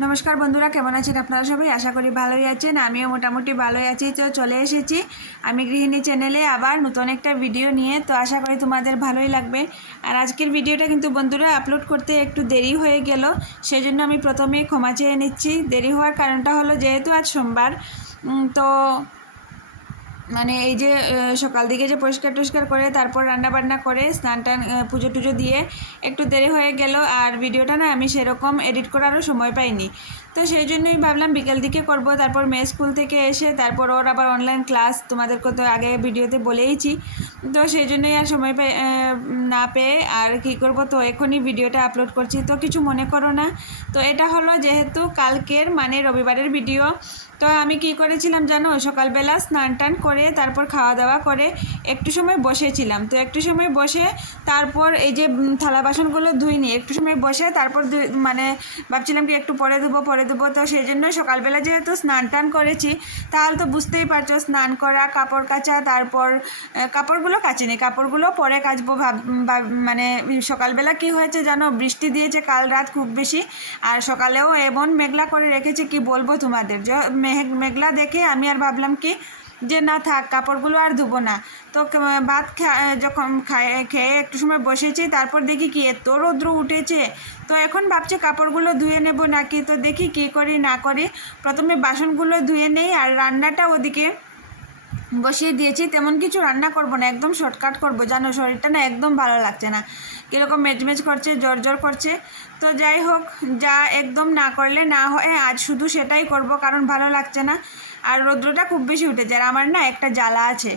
নমস্কার বন্ধুরা, কেমন আছেন আপনারা সবাই? আশা করি ভালোই আছেন। আমিও মোটামুটি ভালোই আছি। তো চলে এসেছি আমি গৃহিণী চ্যানেলে আবার নতুন একটা ভিডিও নিয়ে। তো আশা করি তোমাদের ভালোই লাগবে। আর আজকের ভিডিওটা কিন্তু বন্ধুরা আপলোড করতে একটু দেরি হয়ে গেল। সেই জন্য আমি প্রথমেই ক্ষমা চেয়ে নিচ্ছি। দেরি হওয়ার কারণটা হলো যেহেতু আজ সোমবার তো মানে এই যে সকাল দিকে যে পরিষ্কার টরিষ্কার করে তারপর রান্না বান্না করে, স্নান টান পুজো টুজো দিয়ে একটু দেরি হয়ে গেল আর ভিডিওটা না আমি সেরকম এডিট করারও সময় পাইনি। তো সেই জন্যই ভাবলাম বিকেল দিকে করব, তারপর মেয়ে স্কুল থেকে এসে তারপর ওর আবার অনলাইন ক্লাস তোমাদেরকে তো আগে ভিডিওতে বলেইছি। তো সেই জন্যই আর সময় পাই না পেয়ে আর কি করব, তো এখনই ভিডিওটা আপলোড করছি। তো কিছু মনে করো না। তো এটা হলো যেহেতু কালকের মানে রবিবারের ভিডিও তো আমি কি করেছিলাম জানো? সকালবেলা স্নান টান করে, তারপর খাওয়া দাওয়া করে একটু সময় বসেছিলাম। তো একটু সময় বসে তারপর এই যে থালা বাসনগুলো ধুইনি, একটু সময় বসে তারপর মানে ভাবছিলাম কি একটু পরে দেবো পরে দেবো তো সেই জন্য সকালবেলা যেহেতু স্নান টান করেছি, তাহলে তো বুঝতেই পারছ স্নান করা, কাপড় কাচা, তারপর কাপড়গুলো কাচিনি। কাপড়গুলো পরে কাচবো ভাব মানে সকালবেলা কি হয়েছে জানো? বৃষ্টি দিয়েছে কাল রাত খুব বেশি। আর সকালেও এমন মেঘলা করে রেখেছে কি বলব তোমাদের? মেঘলা দেখে আমি আর ভাবলাম কি যে না থাক, কাপড়গুলো আর ধুবো না। তো ভাত যখন খায় খেয়ে একটু সময় বসেছি, তারপর দেখি কি এত রৌদ্র উঠেছে। তো এখন ভাবছি কাপড়গুলো ধুয়ে নেব নাকি? তো দেখি কি করি, না করি। প্রথমে বাসনগুলো ধুয়ে নেই আর রান্নাটা ওদিকে বসিয়ে দিয়েছি, তেমন কিছু রান্না করব না, একদম শর্টকাট করব। জানো, শরীরটা না একদম ভালো লাগছে না। কীরকম মেজমেজ করছে, জোর জোর করছে। তো যাই হোক, যা একদম না করলে না হয়, আজ শুধু সেটাই করব, কারণ ভালো লাগছে না। আর রৌদ্রটা খুব বেশি উঠেছে আর আমার না একটা জ্বালা আছে,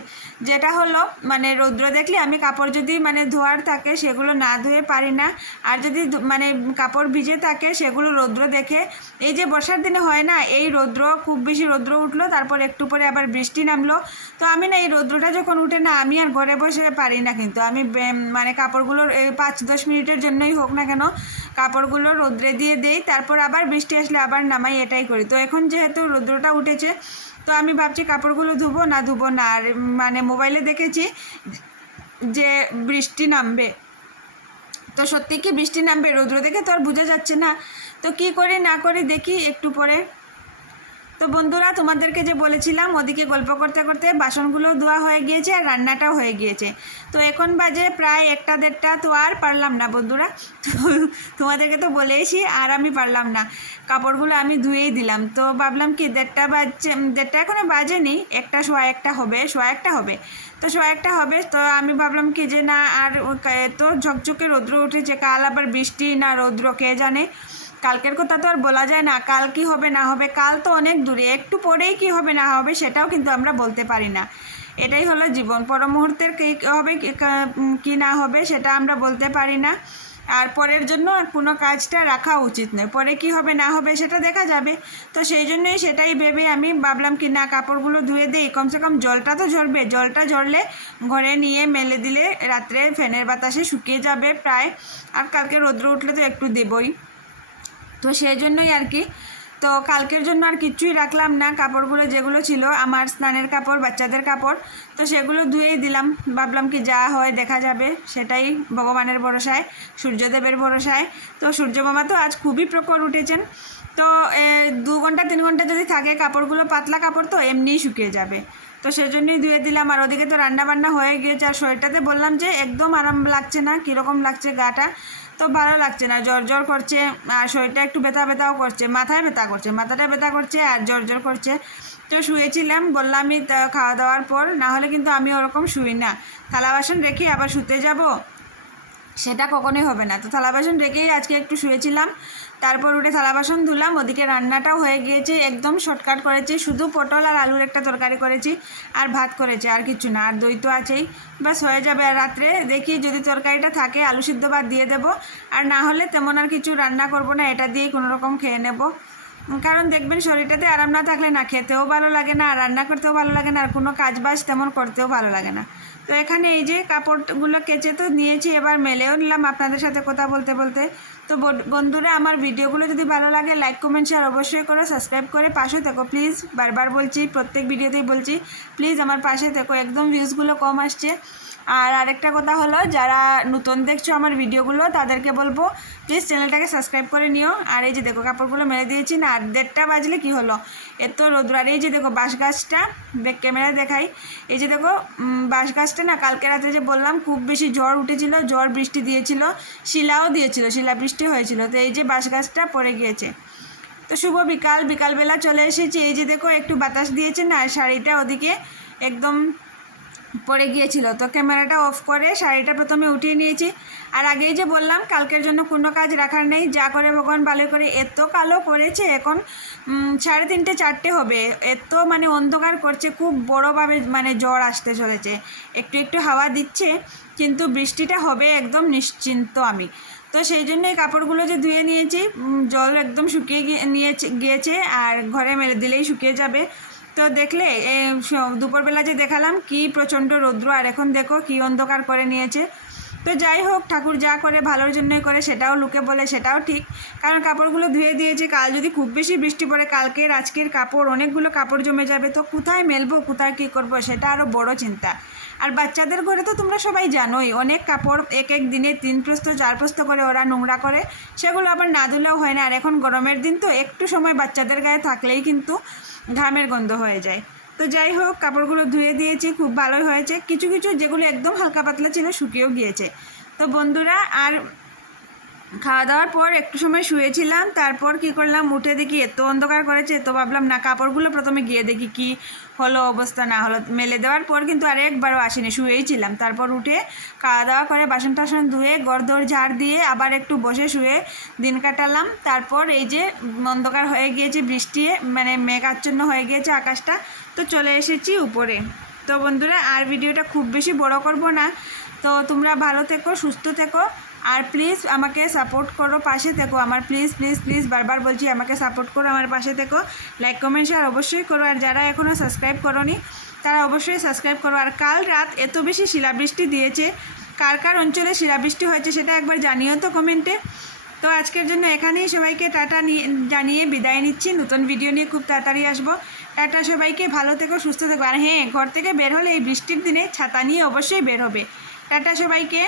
যেটা হলো মানে রৌদ্র দেখলে আমি কাপড় যদি মানে ধোয়ার থাকে সেগুলো না ধুয়ে পারি না, আর যদি মানে কাপড় ভিজে থাকে সেগুলো রৌদ্র দেখে। এই যে বর্ষার দিনে হয় না, এই রৌদ্র, খুব বেশি রৌদ্র উঠল, তারপর একটু পরে আবার বৃষ্টি নামলো। তো আমি না এই রৌদ্রটা যখন উঠে না, আমি আর ঘরে বসে পারি না কিন্তু। আমি মানে কাপড়গুলোর এই পাঁচ দশ মিনিটের জন্যই হোক না কেন, কাপড়গুলো রৌদ্রে দিয়ে দেই, তারপর আবার বৃষ্টি আসলে আবার নামাই এটাই করি। তো এখন যেহেতু রৌদ্রটা উঠেছে তো আমি ভাবছি কাপড়গুলো ধুবো না ধুবো না। আর মানে মোবাইলে দেখেছি যে বৃষ্টি নামবে। তো সত্যি কি বৃষ্টি নামবে? রৌদ্র দেখে তো আর বোঝা যাচ্ছে না। তো কি করি না করি দেখি একটু পরে। তো বন্ধুরা, তোমাদেরকে যে বলেছিলাম, ওদিকে গল্প করতে করতে বাসনগুলো ধোয়া হয়ে গিয়েছে আর রান্নাটাও হয়ে গিয়েছে। তো এখন বাজে প্রায় একটা দেড়টা, তো আর পারলাম না বন্ধুরা। তো তোমাদেরকে তো বলেইছি, আর আমি পারলাম না। কাপড়গুলো আমি ধুয়েই দিলাম। তো ভাবলাম কি, দেড়টা বাজছে দেড়টা এখনও বাজেনি, একটা সোয়া একটা হবে, সোয়া একটা হবে। তো সোয়া একটা হবে, তো আমি ভাবলাম কি যে না, আর এত ঝকঝকে রৌদ্র উঠেছে, কাল আবার বৃষ্টি না রৌদ্র, কে জানে? কালকের কথা তো আর বলা যায় না, কাল কি হবে না হবে, কাল তো অনেক দূরে, একটু পরেই কি হবে না হবে সেটাও কিন্তু আমরা বলতে পারি না। এটাই হলো জীবন পর মুহূর্তের কী হবে কি না হবে সেটা আমরা বলতে পারি না। আর পরের জন্য আর কোনো কাজটা রাখা উচিত নয়, পরে কি হবে না হবে সেটা দেখা যাবে। তো সেই জন্যই সেটাই ভেবে আমি ভাবলাম কি না, কাপড়গুলো ধুয়ে দিই, কমসে কম জলটা তো ঝরবে, জলটা ঝরলে ঘরে নিয়ে মেলে দিলে রাত্রে ফ্যানের বাতাসে শুকিয়ে যাবে প্রায়। আর কালকে রৌদ্র উঠলে তো একটু দেবই। তো সেই জন্যই আর কি। তো কালকের জন্য আর কিচ্ছুই রাখলাম না। কাপড়গুলো যেগুলো ছিল, আমার স্নানের কাপড়, বাচ্চাদের কাপড়, তো সেগুলো ধুয়েই দিলাম। ভাবলাম কি যা হয় দেখা যাবে। সেটাই ভগবানের ভরসায়, সূর্যদেবের ভরসায়। তো সূর্য মামা তো আজ খুবই প্রখর উঠেছেন। তো দু ঘণ্টা, তিন ঘণ্টা যদি থাকে, কাপড়গুলো পাতলা কাপড় তো এমনিই শুকিয়ে যাবে। তো সেজন্যই ধুয়ে দিলাম। আর ওদিকে তো রান্না বান্না হয়ে গিয়েছে। আর শরীরটাতে বললাম যে, একদম আরাম লাগছে না। কীরকম লাগছে গাটা? তো ভালো লাগছে না জ্বর জ্বর করছে, আর শরীরটা একটু ব্যথা ব্যথাও করছে, মাথায় ব্যথা করছে, মাথাটা ব্যথা করছে আর জ্বর জ্বর করছে। তো শুয়েছিলাম বললামই খাওয়া দাওয়ার পর, না হলে কিন্তু আমি ওরকম শুই না। থালা বাসন রেখে আবার শুতে যাব, সেটা কখনোই হবে না। তো থালা বাসন রেখেই আজকে একটু শুয়েছিলাম তারপর উঠে থালা বাসন ধুলাম, ওদিকে রান্নাটাও হয়ে গিয়েছে, একদম শর্টকাট করেছি। শুধু পটল আর আলুর একটা তরকারি করেছি আর ভাত করেছি, আর কিছু না, আর দই তো আছেই। বাস হয়ে যাবে আর রাত্রে। দেখি যদি তরকারিটা থাকে, আলু সিদ্ধ ভাত দিয়ে দেবো। আর না হলে তেমন আর কিছু রান্না করব না, এটা দিয়েই কোনো রকম খেয়ে নেব। কারণ দেখবেন, শরীরটাতে আরাম না থাকলে না খেতেও ভালো লাগে না, আর রান্না করতেও ভালো লাগে না, আর কোনো কাজ বাজ তেমন করতেও ভালো লাগে না। তো এখানে এই যে কাপড়গুলো কেচে তো নিয়েছি, এবার মেলেও নিলাম, আপনাদের সাথে কথা বলতে বলতে। তো বন- বন্ধুরা, আমার ভিডিওগুলো যদি ভালো লাগে লাইক কমেন্ট শেয়ার অবশ্যই করো সাবস্ক্রাইব করে পাশে থেকো প্লিজ বারবার বলছি, প্রত্যেক ভিডিওতেই বলছি প্লিজ আমার পাশে থেকো, একদম ভিউজগুলো কম আসছে। আর আরেকটা কথা হলো, যারা নতুন দেখছ আমার ভিডিওগুলো, তাদেরকে বলব প্লিজ চ্যানেলটাকে সাবস্ক্রাইব করে নিও। আর এই যে দেখো, কাপড়গুলো মেরে দিয়েছি না, আর দেড়টা বাজলে কি হলো? এত রোদ্র আর এই যে দেখো, বাঁশ গাছটা ক্যামেরা দেখাই। এই যে দেখো বাঁশ গাছটা না, কালকে রাতে যে বললাম, খুব বেশি ঝড় উঠেছিল ঝড় বৃষ্টি দিয়েছিল, শিলাও দিয়েছিল, শিলা বৃষ্টি হয়েছিল। তো এই যে বাঁশ গাছটা পড়ে গিয়েছে। তো শুভ বিকাল, বিকালবেলা চলে এসেছি। এই যে দেখো, একটু বাতাস দিয়েছে না, শাড়িটা ওদিকে একদম পড়ে গিয়েছিল। তো ক্যামেরাটা অফ করে শাড়িটা প্রথমে উঠিয়ে নিয়েছি। আর আগেই যে বললাম, কালকের জন্য কোনো কাজ রাখার নেই। যা করে ভগবান ভালো করে, এত কালো করেছে এখন সাড়ে তিনটে চারটে হবে। এত মানে অন্ধকার করছে, খুব বড়োভাবে মানে জ্বর আসতে চলেছে। একটু একটু হাওয়া দিচ্ছে, কিন্তু বৃষ্টিটা হবে একদম নিশ্চিন্ত আমি। তো সেই জন্য এই কাপড়গুলো যে ধুয়ে নিয়েছি জল একদম শুকিয়ে গিয়ে, নিয়েছে, গিয়েছে, আর ঘরে মেরে দিলেই শুকিয়ে যাবে। তো দেখলে দুপুরবেলা যে দেখালাম, কি প্রচণ্ড রৌদ্র, আর এখন দেখো কি অন্ধকার করে নিয়েছে। তো যাই হোক, ঠাকুর যা করে ভালোর জন্যই করে, সেটাও লুকে বলে, সেটাও ঠিক। কারণ কাপড়গুলো ধুয়ে দিয়েছে, কাল যদি খুব বেশি বৃষ্টি পড়ে, কালকের, আজকের কাপড়, অনেকগুলো কাপড় জমে যাবে, তো কোথায় মেলবো, কোথায় কী করব, সেটা আরও বড় চিন্তা। আর বাচ্চাদের ঘরে তো তোমরা সবাই জানোই, অনেক কাপড় এক এক দিনে তিন প্রস্ত চার প্রস্ত করে ওরা নোংরা করে, সেগুলো আবার না ধুলেও হয় না। আর এখন গরমের দিন তো একটু সময় বাচ্চাদের গায়ে থাকলেই কিন্তু ঘামের গন্ধ হয়ে যায়। তো যাই হোক, কাপড়গুলো ধুয়ে দিয়েছি, খুব ভালোই হয়েছে। কিছু কিছু যেগুলো একদম হালকা পাতলা ছিল শুকিয়েও গিয়েছে। তো বন্ধুরা, আর খাওয়া দাওয়ার পর একটু সময় শুয়েছিলাম, তারপর কি করলাম, উঠে দেখি এত অন্ধকার করেছে, তো ভাবলাম, না, কাপড়গুলো প্রথমে গিয়ে দেখি কি হলো অবস্থা, না হলো। মেলে দেওয়ার পর কিন্তু আর একবারও আসেনি, শুয়েই ছিলাম। তারপর উঠে খাওয়া দাওয়া করে বাসন টাসন ধুয়ে গড়দড় ঝাড় দিয়ে আবার একটু বসে শুয়ে দিন কাটালাম। তারপর এই যে অন্ধকার হয়ে গিয়েছে, বৃষ্টি মানে মেঘ আচ্ছন্ন হয়ে গিয়েছে আকাশটা, তো চলে এসেছি উপরে। তো বন্ধুরা, আর ভিডিওটা খুব বেশি বড় করব না। তো তোমরা ভালো থেকো, সুস্থ থেকো। আর প্লিজ আমাকে সাপোর্ট করো, পাশে থেকো আমার। প্লিজ প্লিজ প্লিজ বারবার বলছি, আমাকে সাপোর্ট করো আমার পাশে থেকো। লাইক কমেন্ট শেয়ার অবশ্যই করো। আর যারা এখনও সাবস্ক্রাইব করোনি, তারা অবশ্যই সাবস্ক্রাইব করো। আর কাল রাত এত বেশি শিলাবৃষ্টি দিয়েছে, কার কার অঞ্চলে শিলাবৃষ্টি হয়েছে সেটা একবার জানিও তো কমেন্টে তো আজকের জন্য এখানেই সবাইকে টাটা নিয়ে জানিয়ে বিদায় নিচ্ছি। নতুন ভিডিও নিয়ে খুব তাড়াতাড়ি আসব। টাটা সবাইকে, ভালো থেকো, সুস্থ থেকো। আর হ্যাঁ ঘর থেকে বের হলে এই বৃষ্টির দিনে ছাতা নিয়ে অবশ্যই বের হবে। টাটা সবাইকে।